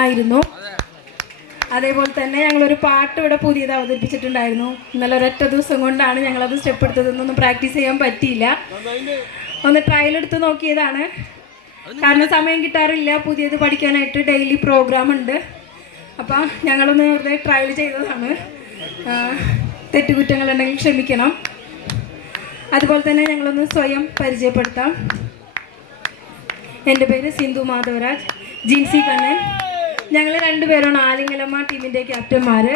ആയിരുന്നു. അതേപോലെ തന്നെ ഞങ്ങളൊരു പാട്ട് ഇവിടെ പുതിയത് അവതരിപ്പിച്ചിട്ടുണ്ടായിരുന്നു. ഇന്നലെ ഒരൊറ്റ ദിവസം കൊണ്ടാണ് ഞങ്ങളത് സ്റ്റെപ്പ് എടുത്തതെന്നൊന്നും പ്രാക്ടീസ് ചെയ്യാൻ പറ്റിയില്ല. ഒന്ന് ട്രയൽ എടുത്ത് നോക്കിയതാണ്. കാരണം സമയം കിട്ടാറില്ല പുതിയത് പഠിക്കാനായിട്ട്. ഡെയിലി പ്രോഗ്രാം ഉണ്ട്. അപ്പം ഞങ്ങളൊന്ന് വെറുതെ ട്രയൽ ചെയ്തതാണ്. തെറ്റുകുറ്റങ്ങളുണ്ടെങ്കിൽ ക്ഷമിക്കണം. അതുപോലെ തന്നെ ഞങ്ങളൊന്ന് സ്വയം പരിചയപ്പെടുത്താം. എൻ്റെ പേര് സിന്ധു മാധവരാജ്, ജിൻസി കണ്ണൻ. ഞങ്ങൾ രണ്ടുപേരാണ് ആലിംഗലമ്മ ടീമിൻ്റെ ക്യാപ്റ്റന്മാർ.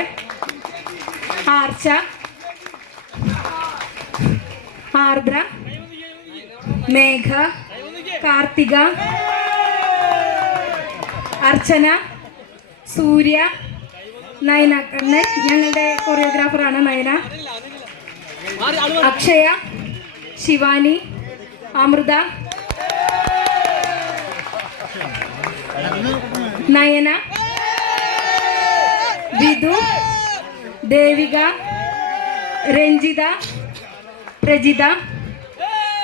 ആർച്ച, ആർദ്ര, മേഘ, കാർത്തിക, അർച്ചന, സൂര്യ, നയന കണ്ണൻ. ഞങ്ങളുടെ കൊറിയോഗ്രാഫറാണ് നയന. അക്ഷയ, ശിവാനി, അമൃത, നയന, വിധു, ദേവിക, രഞ്ജിത, പ്രജിത.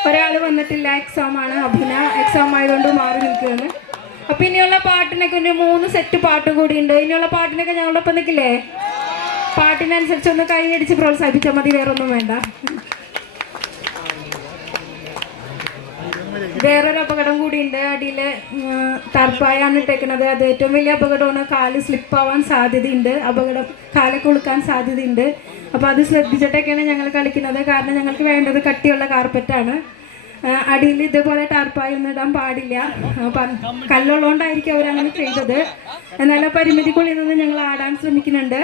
ഒരാൾ വന്നിട്ടില്ല, എക്സാമാണ്. അഭിന എക്സാം ആയതുകൊണ്ട് മാറി നിൽക്കുകയാണ്. അപ്പം ഇനിയുള്ള പാട്ടിനൊക്കെ ഒരു 3 സെറ്റ് പാട്ട് കൂടി ഉണ്ട്. ഇനിയുള്ള പാട്ടിനൊക്കെ ഞങ്ങളുടെ ഒപ്പം നിൽക്കില്ലേ? പാട്ടിനനുസരിച്ചൊന്ന് കൈയടിച്ച് പ്രോത്സാഹിപ്പിച്ചാൽ മതി, വേറൊന്നും വേണ്ട. വേറൊരു അപകടം കൂടിയുണ്ട്. അടിയിൽ ടർപ്പായാണ് ഇട്ടേക്കുന്നത്. അത് ഏറ്റവും വലിയ അപകടമാണ്. കാല് സ്ലിപ്പാവാൻ സാധ്യതയുണ്ട്. കാലൊക്കെ ഉളുക്കാൻ സാധ്യതയുണ്ട്. അപ്പോൾ അത് ശ്രദ്ധിച്ചിട്ടൊക്കെയാണ് ഞങ്ങൾ കളിക്കുന്നത്. കാരണം ഞങ്ങൾക്ക് വേണ്ടത് കട്ടിയുള്ള കാർപ്പറ്റാണ്. അടിയിൽ ഇതുപോലെ ടർപ്പായി ഒന്നും ഇടാൻ പാടില്ല. കല്ലുള്ളതുകൊണ്ടായിരിക്കും അവരങ്ങനെ ചെയ്തത്. എന്നാൽ പരിമിതിക്കുള്ളിൽ നിന്ന് ഞങ്ങൾ ആടാൻ ശ്രമിക്കുന്നുണ്ട്.